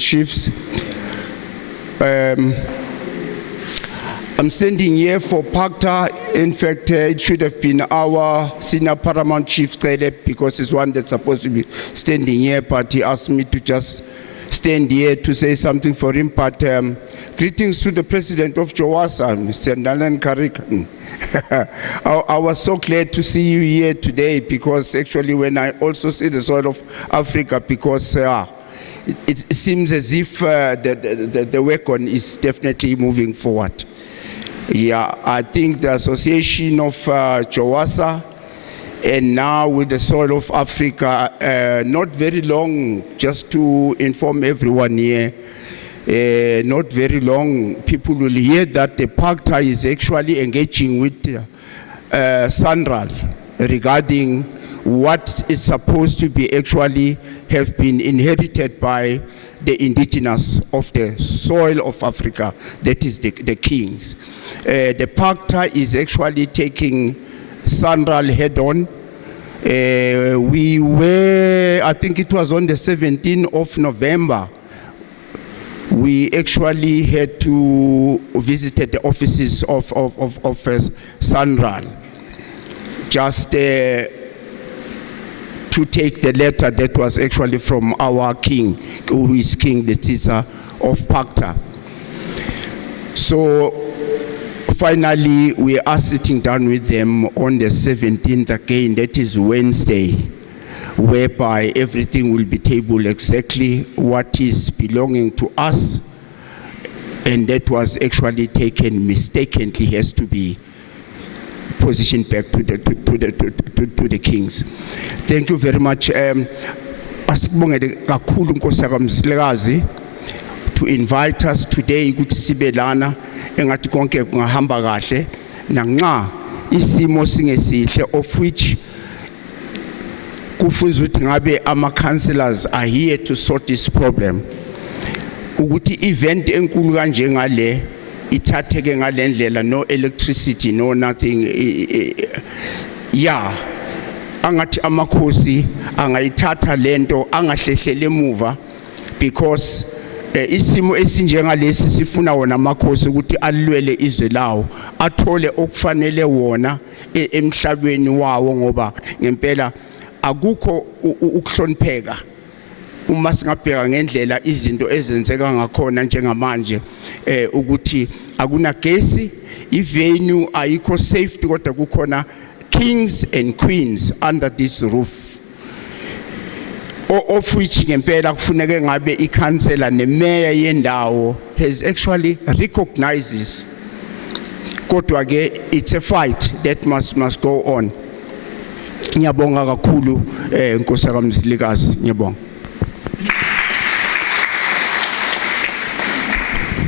Chiefs. I'm standing here for PACTA. In fact, it should have been our senior paramount chief, because he's one that's supposed to be standing here, but he asked me to just stand here to say something for him. But greetings to the president of JOWASA, Mr. Nalan Karik. I was so glad to see you here today, because actually when I also see the soil of Africa, because it seems as if the work on is definitely moving forward. Yeah, I think the association of JOWASA and now with the soil of Africa, not very long, just to inform everyone here, not very long, people will hear that the PACTA is actually engaging with SANRAL regarding what is supposed to be actually have been inherited by the indigenous of the soil of Africa, that is the kings. The PACTA is actually taking SANRAL head on. We were, I think it was on the 17th of November, we actually had to visit the offices of SANRAL, just to take the letter that was actually from our king, who is King Letizia of PACTA. So finally, we are sitting down with them on the 17th again, that is Wednesday, whereby everything will be tabled exactly what is belonging to us, and that was actually taken mistakenly, has to be positioned back to the kings. Thank you very much. Asibongele kakhulu Nkosi Mzilikazi to invite us today ukuthi sibe lana engathi konke kungahamba kahle nanxa isimo singesihle, of which kufuze ukuthi ngabe ama-councillors are here to sort this problem. Ukuthi event enkulu kanje ngale ithatheke ngale ndlela, no electricity, no nothing. Yeah, angathi amakhosi angayithatha lento angahlehlele emuva, because isimo esinjengalesi sifuna wona amakhosi ukuthi alwele izwe lawo, athole okufanele wona emhlabeni wawo, ngoba ngempela akukho ukuhlonipheka uma singabheka ngendlela izinto ezenzeka ngakhona njengamanje, ukuthi akuna gesi, ivenue ayikho safety, kodwa kukhona kings and queens under this roof, of which ngempela kufuneke ngabe i-councillor ne-mayor yendawo has actually recognized this. Kodwa ke it's a fight that must go on. Ngiyabonga kakhulu Nkosi Mzilikazi, ngiyabonga.